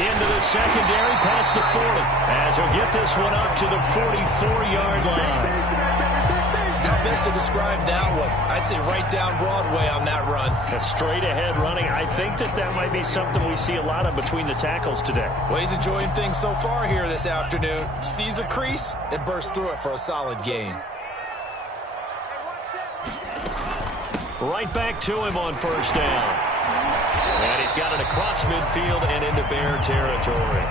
Into the secondary, past the 40, as he'll get this one up to the 44-yard line. How best to describe that one? I'd say right down Broadway on that run. A straight-ahead running. I think that might be something we see a lot of between the tackles today. Well, he's enjoying things so far here this afternoon. Sees a crease and bursts through it for a solid gain. Right back to him on first down. And he's got it across midfield and into Bear territory.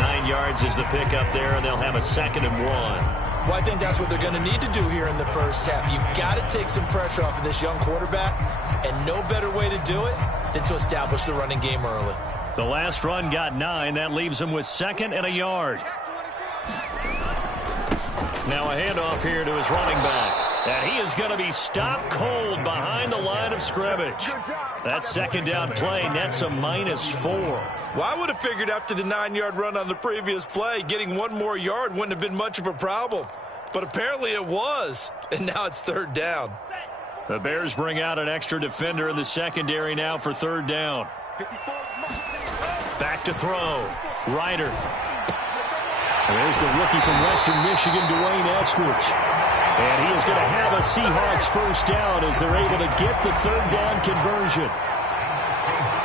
9 yards is the pickup there, and they'll have a 2nd and 1. Well, I think that's what they're going to need to do here in the first half. You've got to take some pressure off of this young quarterback, and no better way to do it than to establish the running game early. The last run got 9. That leaves him with 2nd and a yard. Now a handoff here to his running back. And he is going to be stopped cold behind the line of scrimmage. That 2nd down play nets a -4. Well, I would have figured after the 9-yard run on the previous play, getting 1 more yard wouldn't have been much of a problem. But apparently it was, and now it's 3rd down. The Bears bring out an extra defender in the secondary now for 3rd down. Back to throw. Ryder. And there's the rookie from Western Michigan, Dwayne Eskridge. And he is going to have a Seahawks first down as they're able to get the 3rd down conversion.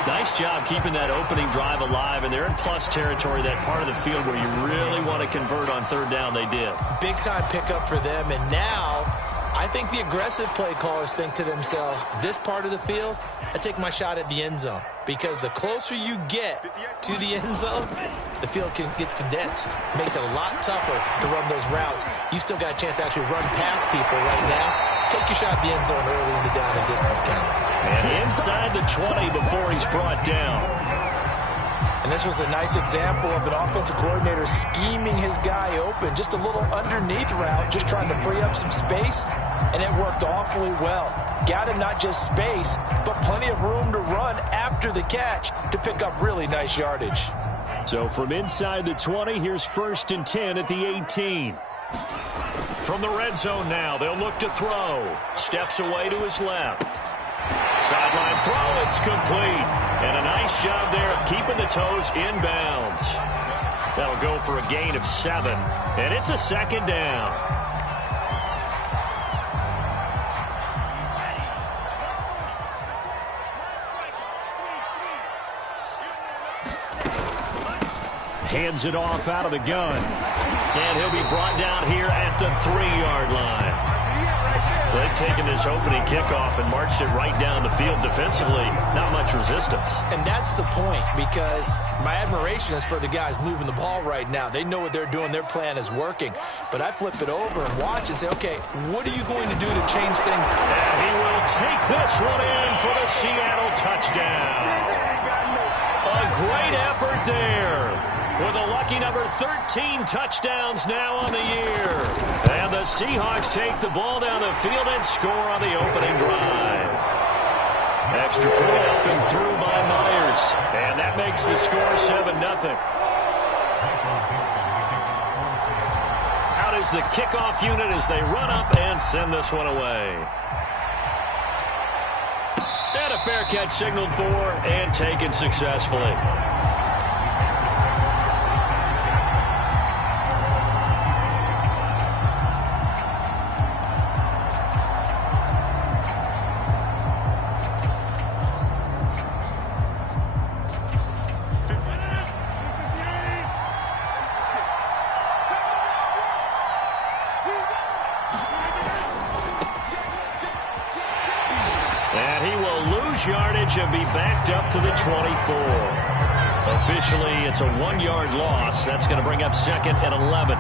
Nice job keeping that opening drive alive, and they're in plus territory, that part of the field where you really want to convert on 3rd down. They did. Big-time pickup for them, and now I think the aggressive play callers think to themselves, this part of the field, I take my shot at the end zone. Because the closer you get to the end zone, the field gets condensed. Makes it a lot tougher to run those routes. You still got a chance to actually run past people right now. Take your shot at the end zone early in the down and distance count. And inside the 20 before he's brought down. And this was a nice example of an offensive coordinator scheming his guy open. Just a little underneath route, just trying to free up some space, and it worked awfully well. Got him not just space, but plenty of room to run after the catch to pick up really nice yardage. So from inside the 20, here's 1st and 10 at the 18. From the red zone now, they'll look to throw. Steps away to his left. Sideline throw, it's complete. And a nice job there of keeping the toes inbounds. That'll go for a gain of 7, and it's a 2nd down. Hands it off out of the gun. And he'll be brought down here at the 3-yard line. They've taken this opening kickoff and marched it right down the field defensively. Not much resistance. And that's the point, because my admiration is for the guys moving the ball right now. They know what they're doing. Their plan is working. But I flip it over and watch and say, okay, what are you going to do to change things? And he will take this one in for the Seattle touchdown. A great effort there. With a lucky number 13 touchdowns now on the year. And the Seahawks take the ball down the field and score on the opening drive. Extra point up and through by Myers. And that makes the score 7-0. Out is the kickoff unit as they run up and send this one away. And a fair catch signaled for and taken successfully. Yardage and be backed up to the 24. Officially, it's a 1-yard loss. That's going to bring up 2nd and 11.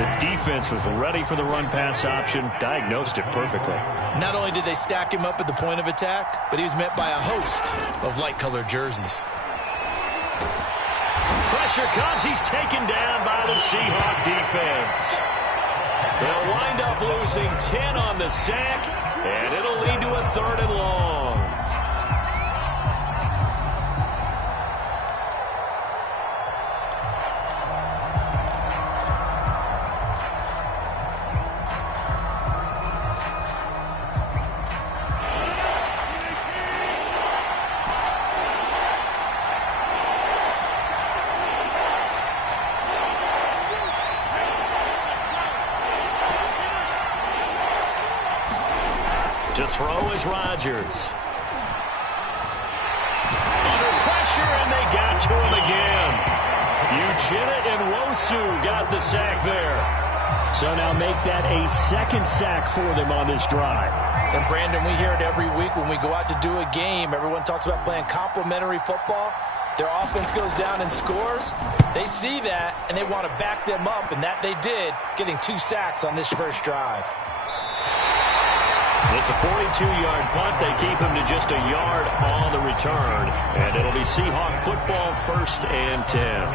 The defense was ready for the run-pass option, diagnosed it perfectly. Not only did they stack him up at the point of attack, but he was met by a host of light-colored jerseys. Pressure comes. He's taken down by the Seahawk defense. They'll wind up losing 10 on the sack, and it'll lead to a 3rd and long. throw is Rodgers. Under pressure, and they got to him again. Uchenna and Wosu got the sack there. So now make that a second sack for them on this drive. And, Brandon, we hear it every week when we go out to do a game. Everyone talks about playing complementary football. Their offense goes down and scores. They see that, and they want to back them up, and that they did, getting 2 sacks on this first drive. It's a 42-yard punt. They keep him to just a yard on the return. And it'll be Seahawk football, 1st and 10.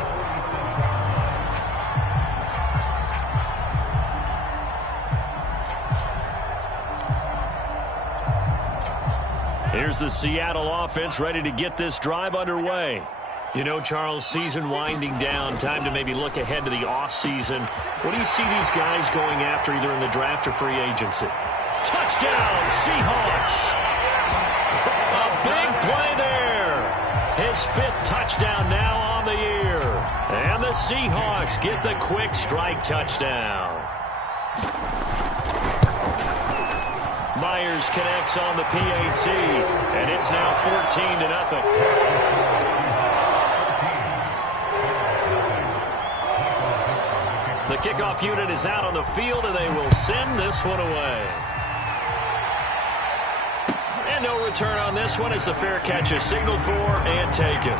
Here's the Seattle offense ready to get this drive underway. You know, Charles, season winding down, time to maybe look ahead to the offseason. What do you see these guys going after either in the draft or free agency? Touchdown, Seahawks! A big play there. His 5th touchdown now on the year. And the Seahawks get the quick strike touchdown. Myers connects on the PAT, and it's now 14-0. The kickoff unit is out on the field, and they will send this one away. And no return on this one as the fair catch is signaled for and taken.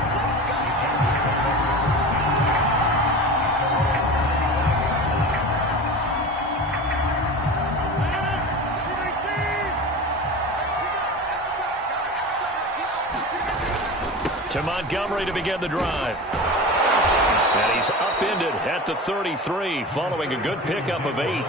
To Montgomery to begin the drive. And he's upended at the 33 following a good pickup of 8.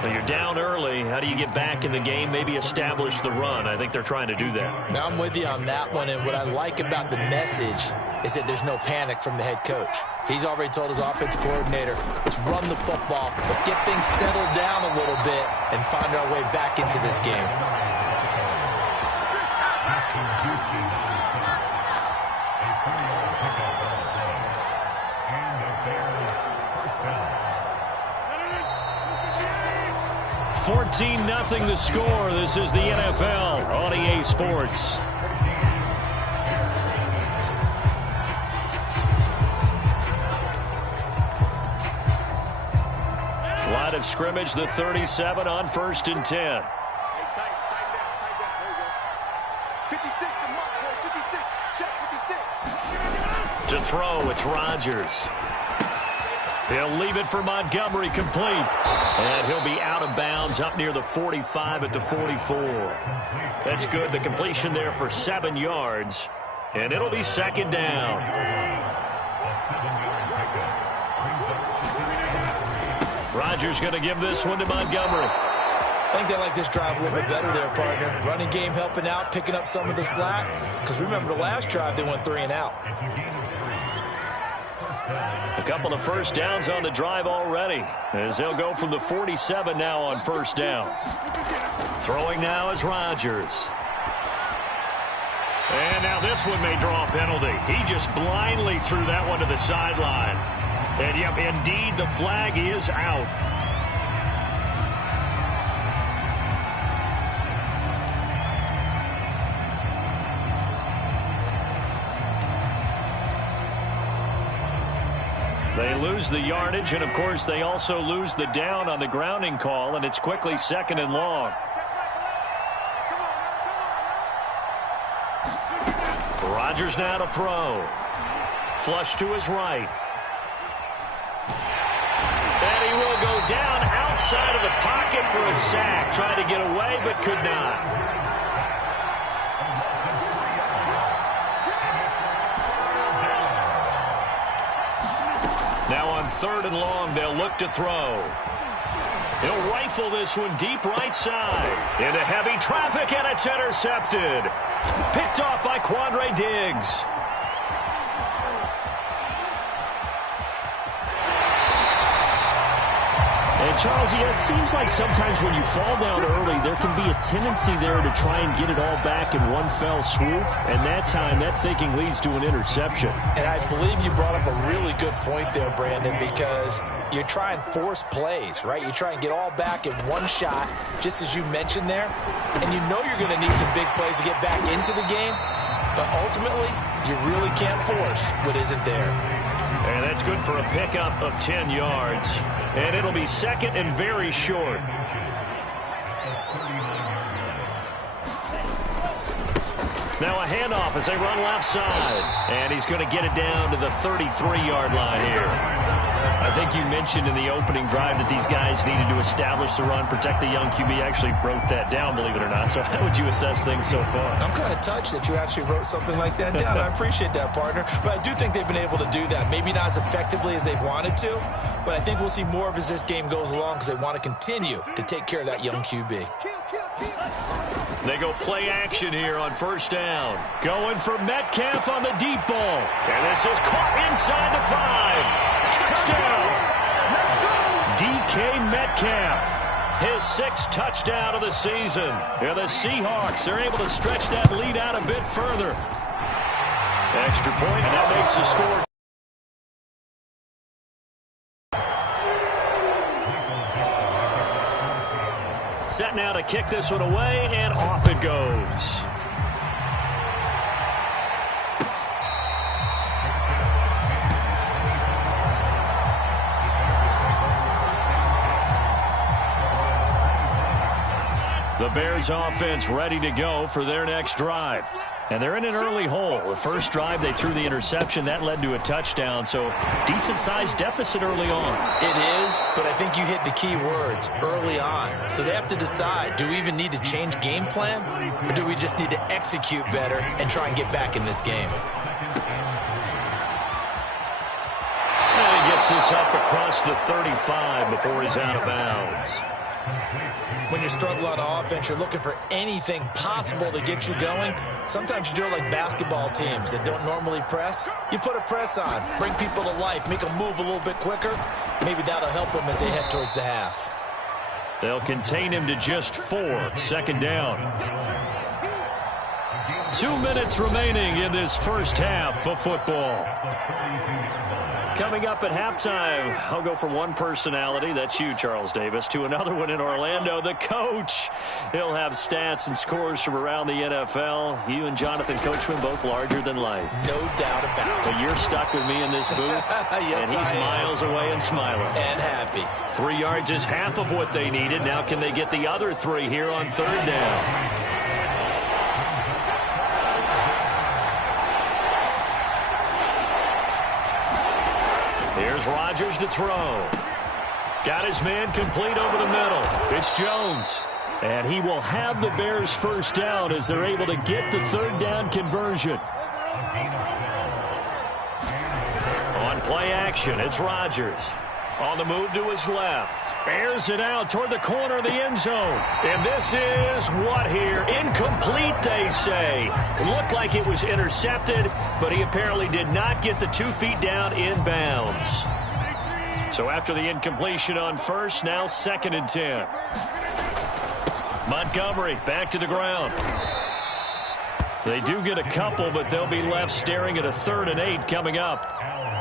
When you're down early, how do you get back in the game, maybe establish the run? I think they're trying to do that. Now I'm with you on that one, and what I like about the message is that there's no panic from the head coach. He's already told his offensive coordinator, let's run the football, let's get things settled down a little bit and find our way back into this game. 14-0 the score. This is the NFL on EA Sports. Line of scrimmage, the 37 on 1st and 10. To throw, it's Rodgers. He'll leave it for Montgomery, complete. And he'll be out of bounds up near the 45 at the 44. That's good. The completion there for 7 yards. And it'll be 2nd down. Rodgers going to give this one to Montgomery. I think they like this drive a little bit better there, partner. Running game helping out, picking up some of the slack. Because remember, the last drive, they went 3 and out. A couple of first downs on the drive already, as they'll go from the 47 now on 1st down. Throwing now is Rodgers. And now this one may draw a penalty. He just blindly threw that one to the sideline. And, yep, indeed, the flag is out. They lose the yardage, and, of course, they also lose the down on the grounding call, and it's quickly 2nd and long. Rodgers now to throw. Flush to his right. And he will go down outside of the pocket for a sack. Trying to get away, but could not. Now on 3rd and long, they'll look to throw. He'll rifle this one deep right side. Into heavy traffic, and it's intercepted. Picked off by Quandre Diggs. And Charles, it seems like sometimes when you fall down early, there can be a tendency there to try and get it all back in one fell swoop. And that time, that thinking leads to an interception. And I believe you brought up a really good point there, Brandon, because you try and force plays, right? You try and get all back in one shot, just as you mentioned there. And you know you're going to need some big plays to get back into the game. But ultimately, you really can't force what isn't there. And that's good for a pickup of 10 yards. And it'll be second and very short. Now a handoff as they run left side. And he's going to get it down to the 33-yard line here. I think you mentioned in the opening drive that these guys needed to establish the run, protect the young QB. I actually wrote that down, believe it or not. So how would you assess things so far? I'm kind of touched that you actually wrote something like that down. I appreciate that, partner. But I do think they've been able to do that. Maybe not as effectively as they've wanted to, but I think we'll see more of as this game goes along because they want to continue to take care of that young QB. They go play action here on first down. Going for Metcalf on the deep ball. And this is caught inside the 5. Touchdown. DK Metcalf. His 6th touchdown of the season. And the Seahawks are able to stretch that lead out a bit further. Extra point, and that makes the score. Set now to kick this one away, and off it goes. The Bears offense ready to go for their next drive. And they're in an early hole. The first drive, they threw the interception. That led to a touchdown, so decent-sized deficit early on. It is, but I think you hit the key words, early on. So they have to decide, do we even need to change game plan, or do we just need to execute better and try and get back in this game? And he gets this up across the 35 before he's out of bounds. When you struggle on offense, you're looking for anything possible to get you going. Sometimes you do it like basketball teams that don't normally press. You put a press on, bring people to life, make them move a little bit quicker. Maybe that'll help them as they head towards the half. They'll contain him to just 4. Second down. 2 minutes remaining in this first half of football. Coming up at halftime, I'll go from one personality, that's you, Charles Davis, to another one in Orlando, the coach. He'll have stats and scores from around the NFL. You and Jonathan Coachman both larger than life. No doubt about it. But you're stuck with me in this booth, yes, and he's miles away and smiling. And happy. 3 yards is half of what they needed. Now can they get the other 3 here on third down? Here's Rodgers to throw. Got his man complete over the middle. It's Jones. And he will have the Bears first down as they're able to get the third down conversion. On play action, it's Rodgers. On the move to his left. Airs it out toward the corner of the end zone. And this is what here? Incomplete, they say. It looked like it was intercepted, but he apparently did not get the 2 feet down in bounds. So after the incompletion on first, now 2nd and 10. Montgomery back to the ground. They do get a couple, but they'll be left staring at a 3rd and 8 coming up.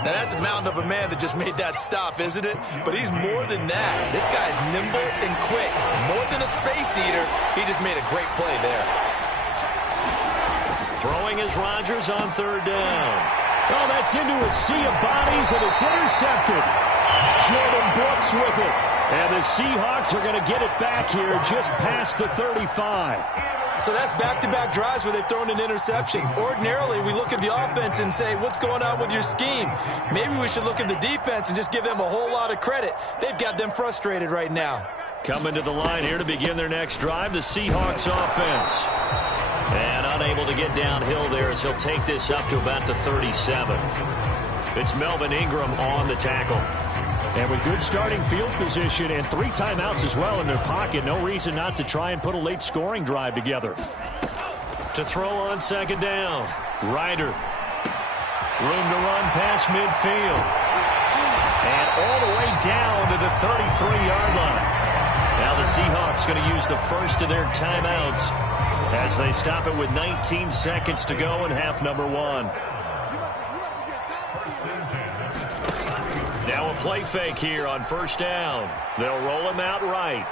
Now, that's a mountain of a man that just made that stop, isn't it? But he's more than that. This guy's nimble and quick. More than a space eater, he just made a great play there. Throwing is Rodgers on third down. Oh, that's into a sea of bodies, and it's intercepted. Jordan Brooks with it. And the Seahawks are going to get it back here just past the 35. So that's back-to-back drives where they've thrown an interception. Ordinarily, we look at the offense and say, what's going on with your scheme? Maybe we should look at the defense and just give them a whole lot of credit. They've got them frustrated right now. Coming to the line here to begin their next drive, the Seahawks offense. And unable to get downhill there as he'll take this up to about the 37. It's Melvin Ingram on the tackle. And with good starting field position and 3 timeouts as well in their pocket, no reason not to try and put a late scoring drive together. To throw on second down, Ryder. Room to run past midfield. And all the way down to the 33-yard line. Now the Seahawks going to use the first of their timeouts as they stop it with 19 seconds to go in half number one. Now a play fake here on first down. They'll roll him out right.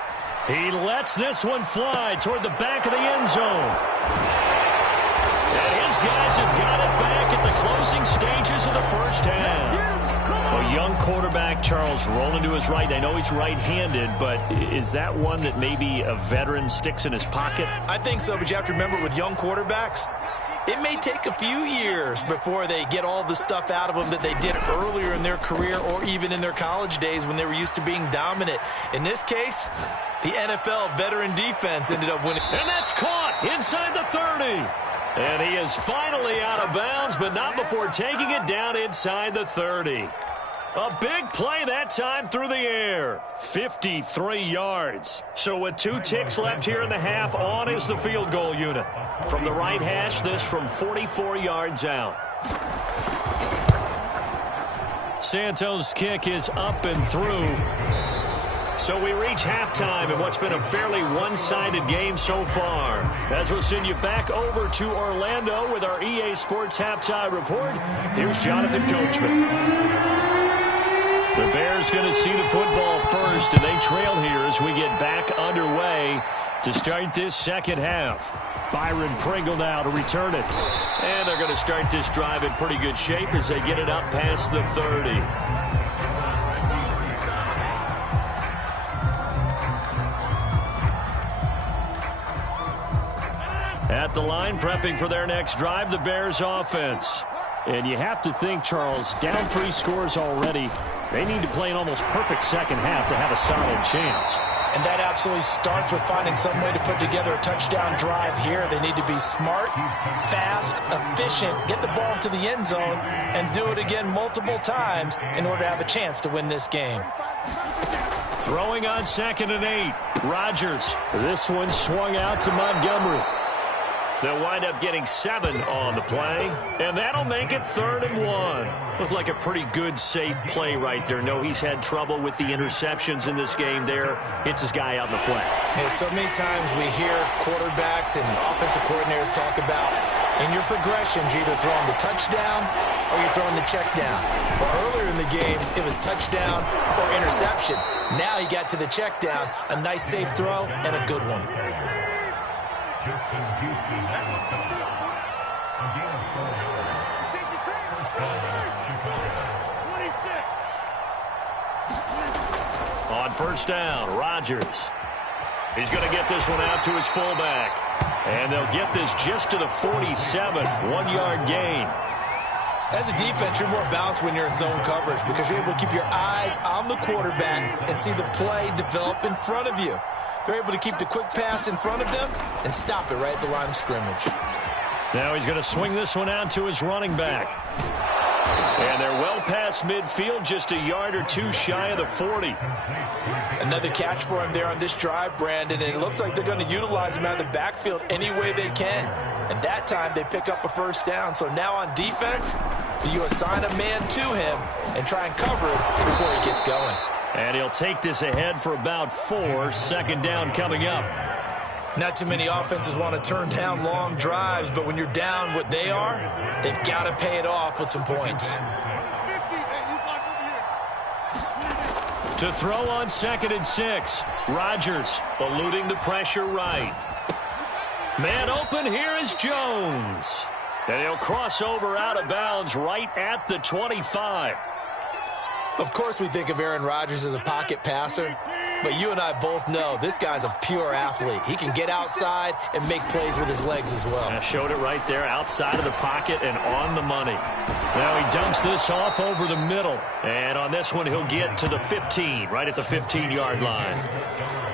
He lets this one fly toward the back of the end zone. And his guys have got it back at the closing stages of the first half. A young quarterback, Charles, rolling to his right. I know he's right-handed, but is that one that maybe a veteran sticks in his pocket? I think so, but you have to remember with young quarterbacks, it may take a few years before they get all the stuff out of them that they did earlier in their career or even in their college days when they were used to being dominant. In this case, the NFL veteran defense ended up winning. And that's caught inside the 30. And he is finally out of bounds, but not before taking it down inside the 30. A big play that time through the air. 53 yards. So with 2 ticks left here in the half, on is the field goal unit. From the right hash, this from 44 yards out. Santos' kick is up and through. So we reach halftime in what's been a fairly one-sided game so far. As we'll send you back over to Orlando with our EA Sports Halftime Report, here's Jonathan Coachman. The Bears going to see the football first, and they trail here as we get back underway to start this second half. Byron Pringle now to return it. And they're going to start this drive in pretty good shape as they get it up past the 30. At the line, prepping for their next drive, the Bears offense. And you have to think, Charles, down 3 scores already. They need to play an almost perfect second half to have a solid chance. And that absolutely starts with finding some way to put together a touchdown drive here. They need to be smart, fast, efficient, get the ball to the end zone, and do it again multiple times in order to have a chance to win this game. Throwing on 2nd and 8. Rodgers. This one swung out to Montgomery. They'll wind up getting 7 on the play, and that'll make it 3rd and 1. Looked like a pretty good, safe play right there. No, he's had trouble with the interceptions in this game there. Hits his guy out in the flat. Hey, so many times we hear quarterbacks and offensive coordinators talk about in your progressions, you're either throwing the touchdown or you're throwing the check down. But earlier in the game, it was touchdown or interception. Now he got to the check down, a nice safe throw, and a good one. On first down, Rodgers. He's going to get this one out to his fullback. And they'll get this just to the 47, 1-yard gain. As a defense, you're more balanced when you're in zone coverage because you're able to keep your eyes on the quarterback and see the play develop in front of you. They're able to keep the quick pass in front of them and stop it right at the line of scrimmage. Now he's going to swing this one out to his running back. And they're well past midfield, just a yard or 2 shy of the 40. Another catch for him there on this drive, Brandon, and it looks like they're going to utilize him out of the backfield any way they can. And that time they pick up a first down. So now on defense, you assign a man to him and try and cover it before he gets going. And he'll take this ahead for about 4. Second down coming up. Not too many offenses want to turn down long drives, but when you're down what they are, they've got to pay it off with some points. To throw on 2nd and 6. Rodgers eluding the pressure right. Man open, here is Jones. And he'll cross over out of bounds right at the 25. Of course we think of Aaron Rodgers as a pocket passer, but you and I both know this guy's a pure athlete. He can get outside and make plays with his legs as well. I showed it right there, outside of the pocket and on the money. Now he dumps this off over the middle. And on this one, he'll get to the 15, right at the 15-yard line.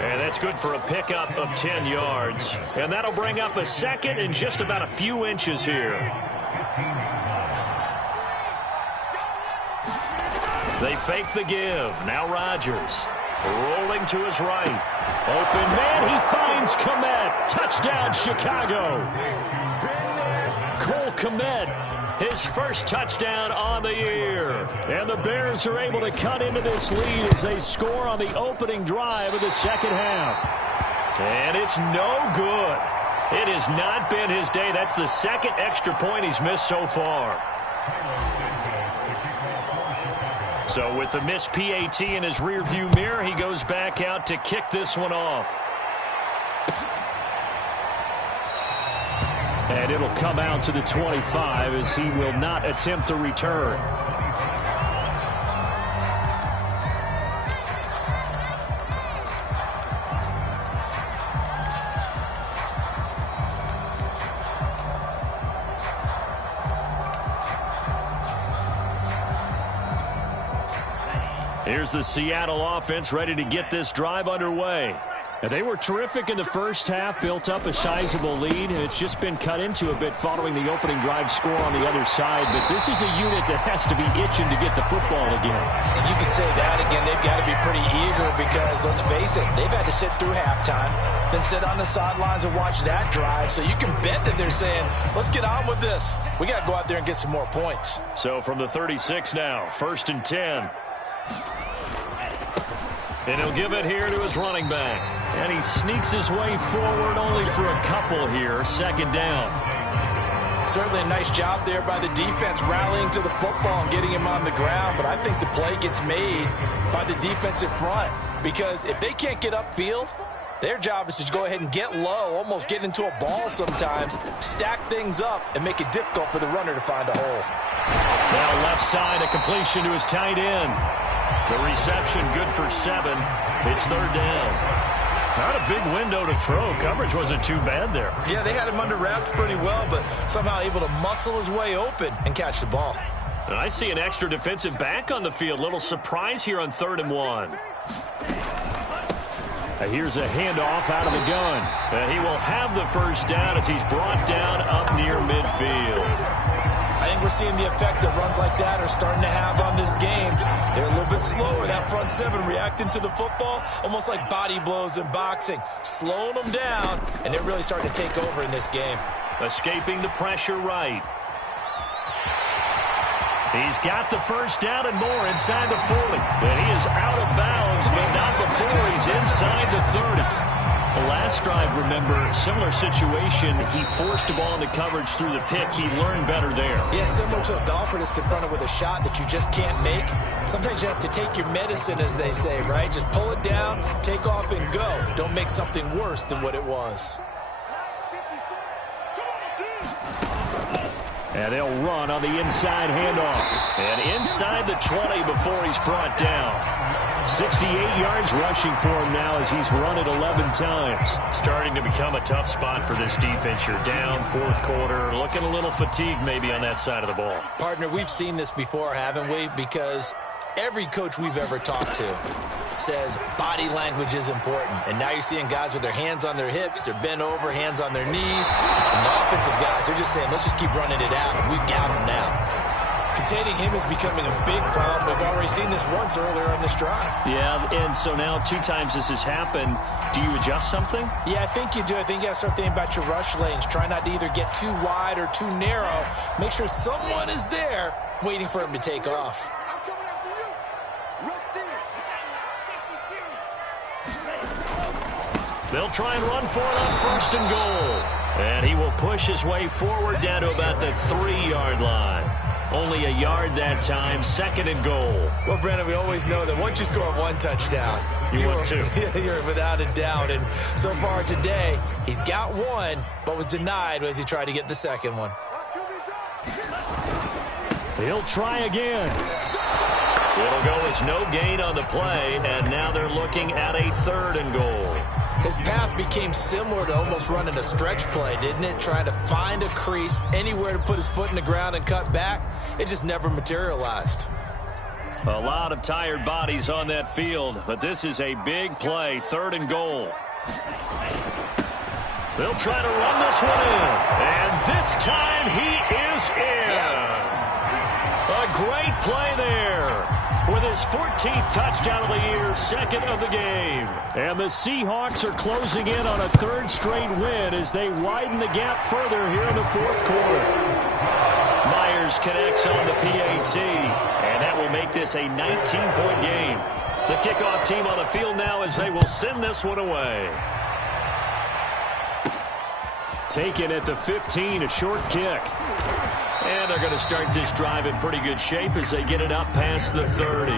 And that's good for a pickup of 10 yards. And that'll bring up a 2nd and just about a few inches here. They fake the give. Now Rodgers rolling to his right. Open man. He finds Kmet. Touchdown, Chicago. Cole Kmet his first touchdown on the year. And the Bears are able to cut into this lead as they score on the opening drive of the second half. And it's no good. It has not been his day. That's the second extra point he's missed so far. So with the missed PAT in his rearview mirror, he goes back out to kick this one off. And it'll come out to the 25 as he will not attempt a return. Here's the Seattle offense ready to get this drive underway. And they were terrific in the first half, built up a sizable lead, and it's just been cut into a bit following the opening drive score on the other side. But this is a unit that has to be itching to get the football again. And you can say that again. They've got to be pretty eager because, let's face it, they've had to sit through halftime, then sit on the sidelines and watch that drive. So you can bet that they're saying, let's get on with this. We got to go out there and get some more points. So from the 36 now, 1st and 10. And he'll give it here to his running back. And he sneaks his way forward only for a couple here. 2nd down. Certainly a nice job there by the defense rallying to the football and getting him on the ground. But I think the play gets made by the defensive front. Because if they can't get upfield, their job is to go ahead and get low, almost get into a ball sometimes, stack things up, and make it difficult for the runner to find a hole. Now left side, a completion to his tight end. The reception good for 7. It's 3rd down. Not a big window to throw. Coverage wasn't too bad there. Yeah, they had him under wraps pretty well, but somehow able to muscle his way open and catch the ball. And I see an extra defensive back on the field. Little surprise here on 3rd and 1. Here's a handoff out of the gun. And he will have the first down as he's brought down up near midfield. I think we're seeing the effect that runs like that are starting to have on this game. They're a little bit slower, that front 7 reacting to the football, almost like body blows in boxing, slowing them down, and they're really starting to take over in this game. Escaping the pressure right. He's got the first down and more inside the 40. And he is out of bounds, but not before he's inside the 30. The last drive, remember, similar situation. He forced the ball into coverage through the pick. He learned better there. Yeah, similar to a golfer that's confronted with a shot that you just can't make. Sometimes you have to take your medicine, as they say, right? Just pull it down, take off, and go. Don't make something worse than what it was. And they'll run on the inside handoff. And inside the 20 before he's brought down. 68 yards rushing for him now as he's run it 11 times. Starting to become a tough spot for this defense. You're down 4th quarter, looking a little fatigued maybe on that side of the ball. Partner, we've seen this before, haven't we? Because every coach we've ever talked to says body language is important. And now you're seeing guys with their hands on their hips, they're bent over, hands on their knees. And the offensive guys, they're just saying, let's just keep running it out. And we've got him now. Containing him is becoming a big problem. We've already seen this once earlier on this drive. Yeah, and so now 2 times this has happened. Do you adjust something? Yeah, I think you do. I think you got to start thinking about your rush lanes. Try not to either get too wide or too narrow. Make sure someone is there waiting for him to take off. I'm coming after you. Rush in. They'll try and run for it on 1st and goal. And he will push his way forward down to about the 3-yard line. Only a yard that time, 2nd and goal. Well, Brandon, we always know that once you score 1 touchdown, you're 2. You're without a doubt. And so far today, he's got 1, but was denied as he tried to get the 2nd one. He'll try again. It'll go as no gain on the play, and now they're looking at a 3rd and goal. His path became similar to almost running a stretch play, didn't it? Trying to find a crease, anywhere to put his foot in the ground and cut back. It just never materialized. A lot of tired bodies on that field, but this is a big play, 3rd and goal. They'll try to run this one in, and this time he is in. Yes. A great play there. With his 14th touchdown of the year, 2nd of the game. And the Seahawks are closing in on a 3rd straight win as they widen the gap further here in the 4th quarter. Myers Rodgers connects on the PAT, and that will make this a 19-point game. The kickoff team on the field now as they will send this one away. Taken at the 15, a short kick. And they're going to start this drive in pretty good shape as they get it up past the 30.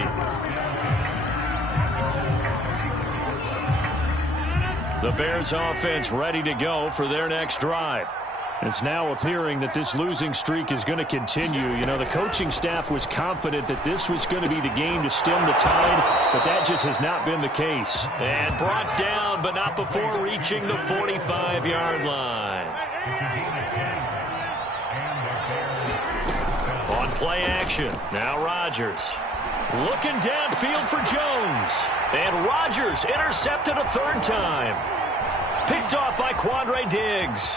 The Bears offense ready to go for their next drive. It's now appearing that this losing streak is going to continue. You know, the coaching staff was confident that this was going to be the game to stem the tide, but that just has not been the case. And brought down, but not before reaching the 45-yard line. On play action, now Rodgers. Looking downfield for Jones. And Rodgers intercepted a third time. Picked off by Quandre Diggs.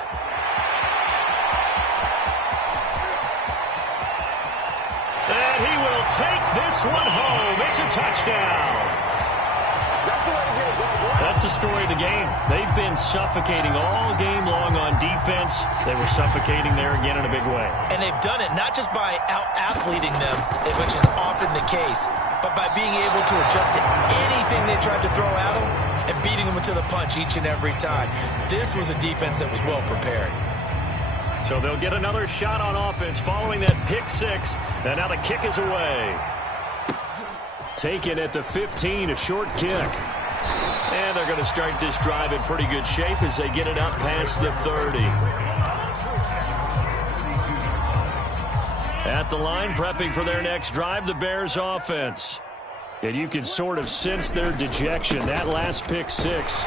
And he will take this one home. It's a touchdown. That's the story of the game. They've been suffocating all game long on defense. They were suffocating there again in a big way. And they've done it not just by out-athleting them, which is often the case, but by being able to adjust to anything they tried to throw at them and beating them to the punch each and every time. This was a defense that was well prepared. So they'll get another shot on offense following that pick six. And now the kick is away. Taken at the 15, a short kick. And they're going to start this drive in pretty good shape as they get it up past the 30. At the line, prepping for their next drive, the Bears offense. And you can sort of sense their dejection. That last pick six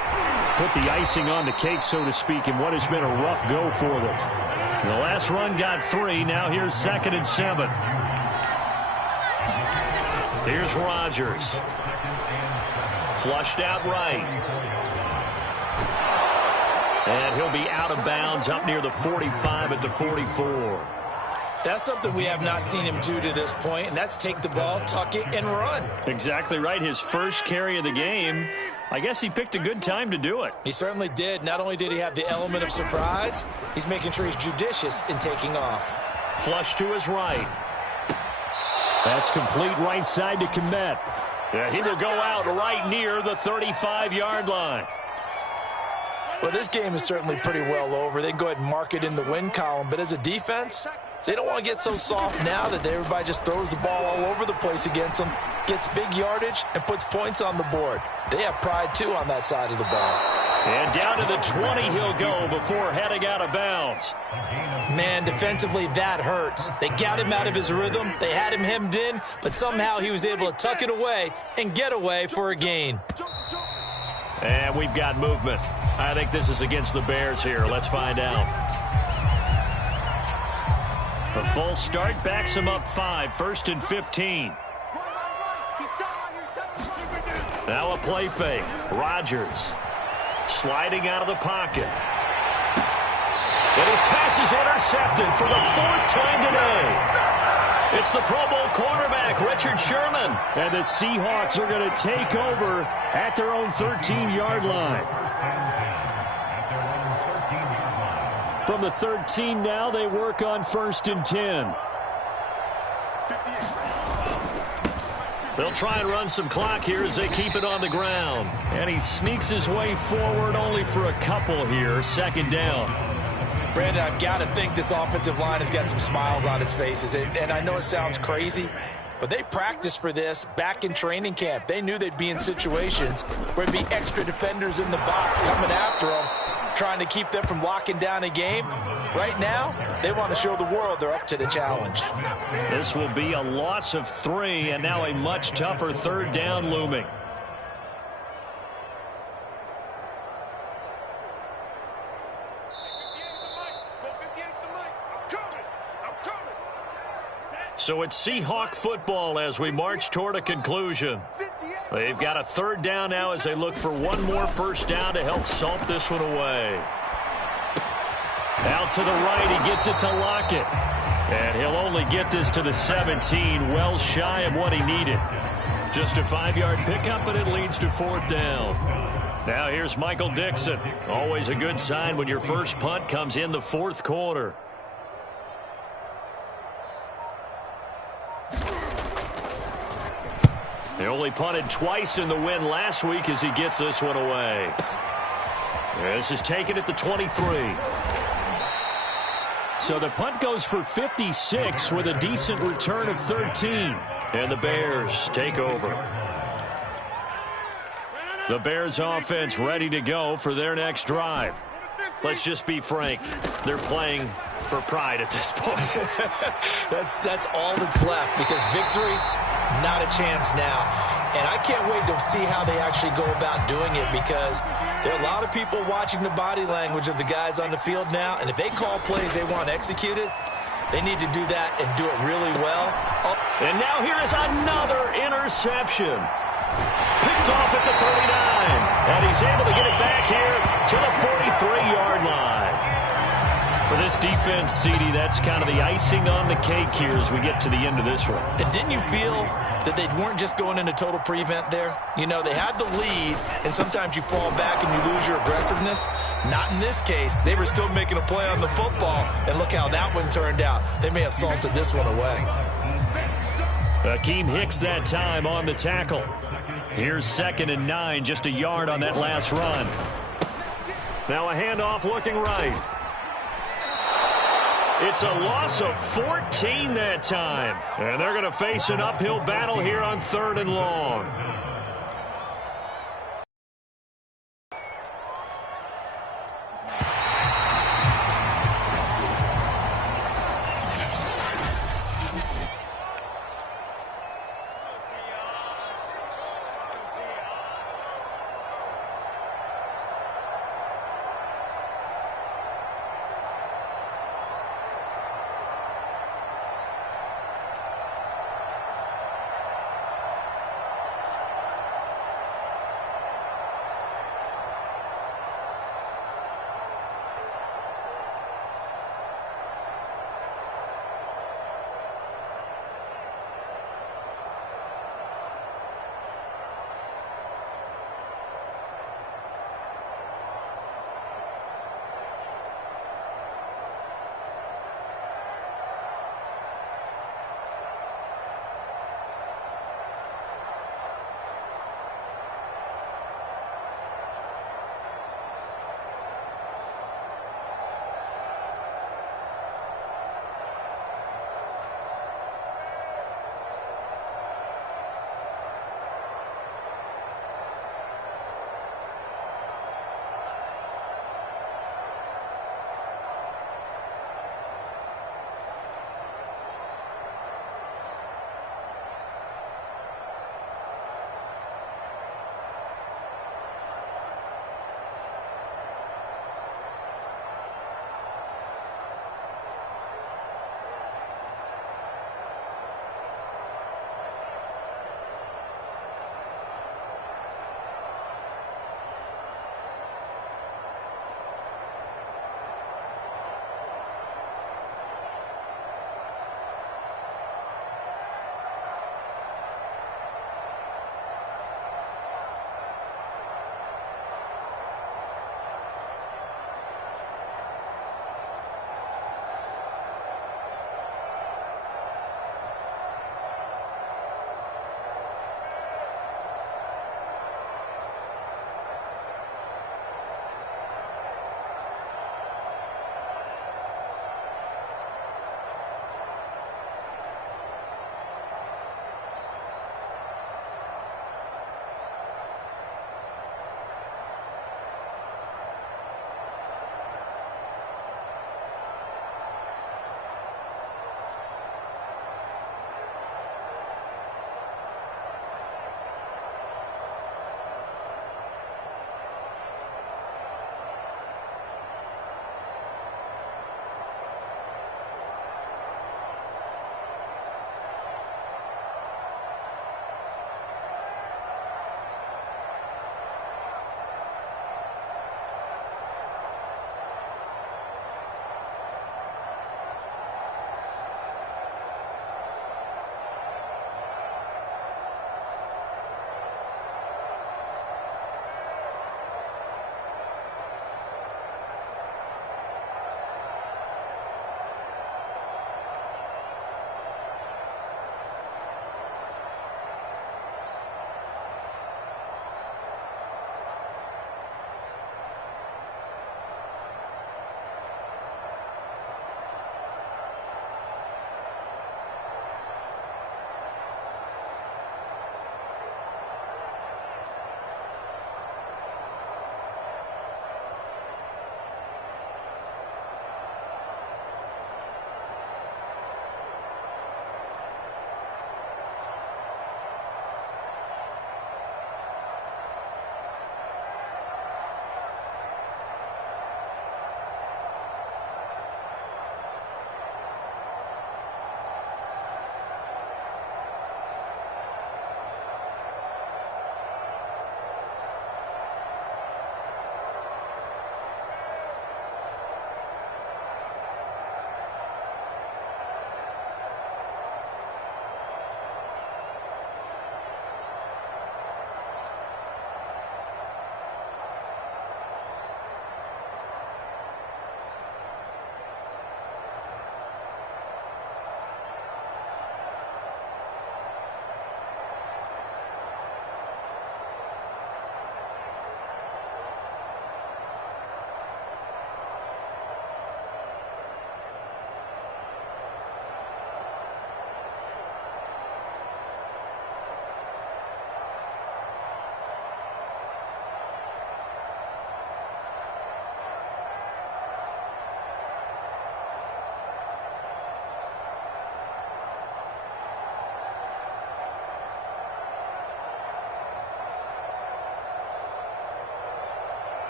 put the icing on the cake, so to speak, in what has been a rough go for them. The last run got 3. Now here's 2nd and 7. Here's Rodgers. Flushed out right. And he'll be out of bounds up near the 45 at the 44. That's something we have not seen him do to this point, and that's take the ball, tuck it, and run. Exactly right. His first carry of the game. I guess he picked a good time to do it. He certainly did. Not only did he have the element of surprise, he's making sure he's judicious in taking off. Flush to his right. That's complete right side to Kmet. Yeah, he will go out right near the 35-yard line. Well, this game is certainly pretty well over. They can go ahead and mark it in the win column. But as a defense, they don't want to get so soft now that everybody just throws the ball all over the place against them, gets big yardage, and puts points on the board. They have pride, too, on that side of the ball. And down to the 20 he'll go before heading out of bounds. Man, defensively, that hurts. They got him out of his rhythm. They had him hemmed in, but somehow he was able to tuck it away and get away for a gain. And we've got movement. I think this is against the Bears here. Let's find out. A full start backs him up 5, 1st and 15. Now a play fake. Rodgers sliding out of the pocket. And his pass is intercepted for the 4th time today. It's the Pro Bowl cornerback, Richard Sherman. And the Seahawks are going to take over at their own 13-yard line. From the 13 now, they work on 1st and 10. They'll try and run some clock here as they keep it on the ground. And he sneaks his way forward only for a couple here. 2nd down. Brandon, I've got to think this offensive line has got some smiles on its faces. And I know it sounds crazy, but they practiced for this back in training camp. They knew they'd be in situations where there'd be extra defenders in the box coming after them, trying to keep them from locking down a game. Right now, they want to show the world they're up to the challenge. This will be a loss of 3, and now a much tougher 3rd down looming. So it's Seahawk football as we march toward a conclusion. They've got a 3rd down now as they look for one more 1st down to help salt this one away. Out to the right, he gets it to Lockett. And he'll only get this to the 17, well shy of what he needed. Just a 5-yard pickup, but it leads to 4th down. Now here's Michael Dixon. Always a good sign when your first punt comes in the 4th quarter. They only punted twice in the win last week as he gets this one away. This is taken at the 23. So the punt goes for 56 with a decent return of 13. And the Bears take over. The Bears offense ready to go for their next drive. Let's just be frank. They're playing for pride at this point. That's all that's left, because victory, not a chance now. And I can't wait to see how they actually go about doing it, because there are a lot of people watching the body language of the guys on the field now, and if they call plays they want executed, they need to do that and do it really well. And now here is another interception. Picked off at the 39. And he's able to get it back here to the 43-yard line. For this defense, CD, that's kind of the icing on the cake here as we get to the end of this one. And didn't you feel that they weren't just going into total prevent there? You know, they had the lead, and sometimes you fall back and you lose your aggressiveness. Not in this case. They were still making a play on the football, and look how that one turned out. They may have salted this one away. Akeem Hicks that time on the tackle. Here's 2nd and 9, just a yard on that last run. Now a handoff looking right. It's a loss of 14 that time. And they're going to face an uphill battle here on 3rd and long.